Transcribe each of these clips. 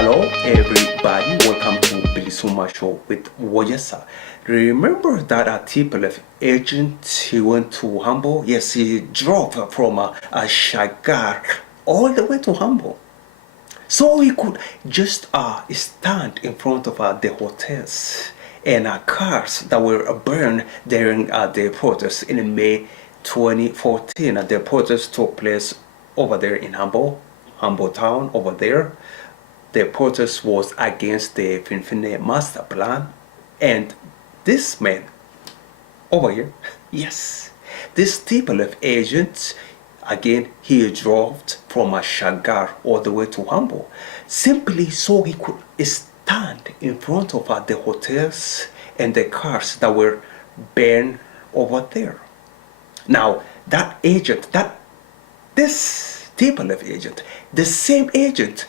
Hello everybody, welcome to Billy Suma Show with Woyesa. Remember that a TPLF agent, he went to Hambo? Yes, he drove from Shagar all the way to Hambo. So he could just stand in front of the hotels and cars that were burned during the protests in May 2014. The protests took place over there in Hambo town over there. The protest was against the Finfine master plan, and this man over here, yes, this TPLF agent, again, he drove from a Shagar all the way to Hambo, simply so he could stand in front of the hotels and the cars that were burned over there. Now, that agent, this TPLF agent, the same agent,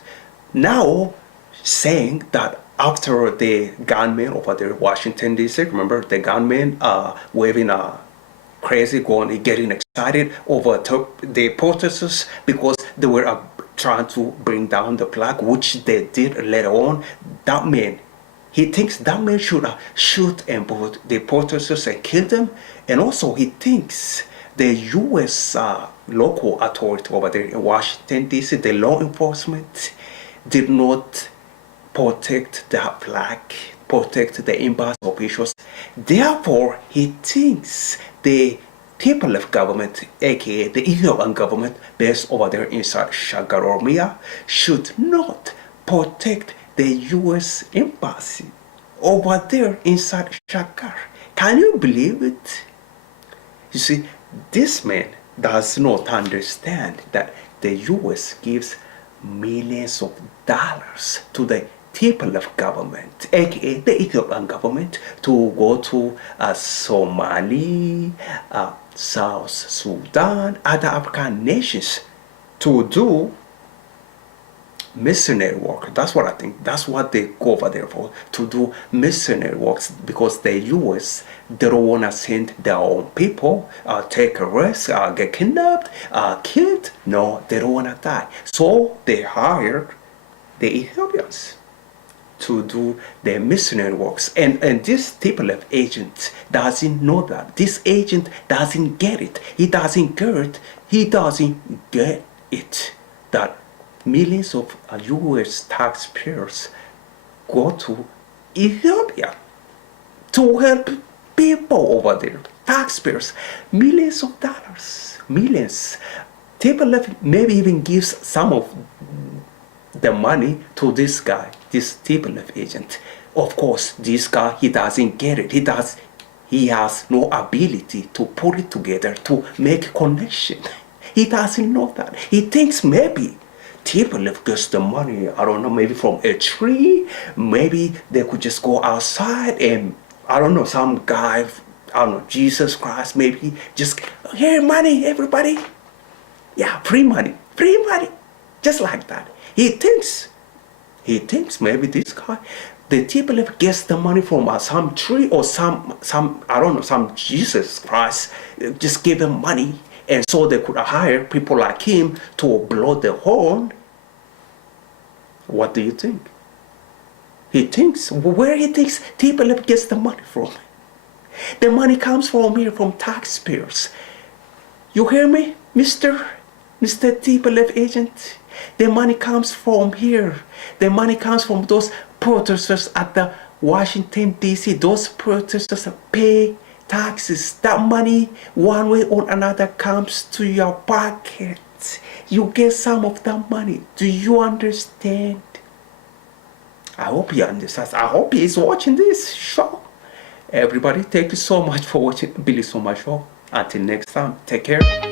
now saying that after the gunmen over there in Washington D.C., remember the gunmen waving a crazy gun, getting excited over the protesters because they were trying to bring down the flag, which they did later on. That man, he thinks that man should shoot and both the protesters and kill them, and also he thinks the U.S. Local authority over there in Washington D.C., the law enforcement, did not protect the flag, protect the embassy officials. Therefore, he thinks the TPLF government, aka the Ethiopian government, based over there inside Shagar or Mia, should not protect the US embassy over there inside Shagar. Can you believe it? You see, this man does not understand that the US gives millions of dollars to the TPLF government, aka the Ethiopian government, to go to Somali, South Sudan, other African nations to do missionary work. That's what I think. That's what they go over there for, to do missionary works, because the US, they don't want to send their own people, take a risk, get kidnapped, killed. No, they don't want to die. So they hired the Ethiopians to do their missionary works. And this TPLF agent doesn't know that. This agent doesn't get it. He doesn't get it that millions of US taxpayers go to Ethiopia to help people over there. Taxpayers, millions of dollars, millions. TPLF maybe even gives some of the money to this guy, this TPLF agent. Of course, this guy, he doesn't get it. He has no ability to put it together, to make connection. He doesn't know that. He thinks maybe TPLF gets the money, I don't know, maybe from a tree. Maybe they could just go outside and, I don't know, some guy, I don't know, Jesus Christ, maybe just, here, money, everybody. Yeah, free money, just like that. He thinks maybe this guy, the TPLF gets the money from some tree or some, I don't know, some Jesus Christ, just give him money. And so they could hire people like him to blow the horn. What do you think? He thinks, where he thinks TPLF gets the money from? The money comes from here, from taxpayers. You hear me, Mr. TPLF agent? The money comes from here. The money comes from those protesters at the Washington D.C. Those protesters pay taxes. That money, one way or another, comes to your pocket. You get some of that money. Do you understand? I hope you understand. I hope he's watching this show. Everybody, thank you so much for watching Billy Soma Show. Until next time, take care.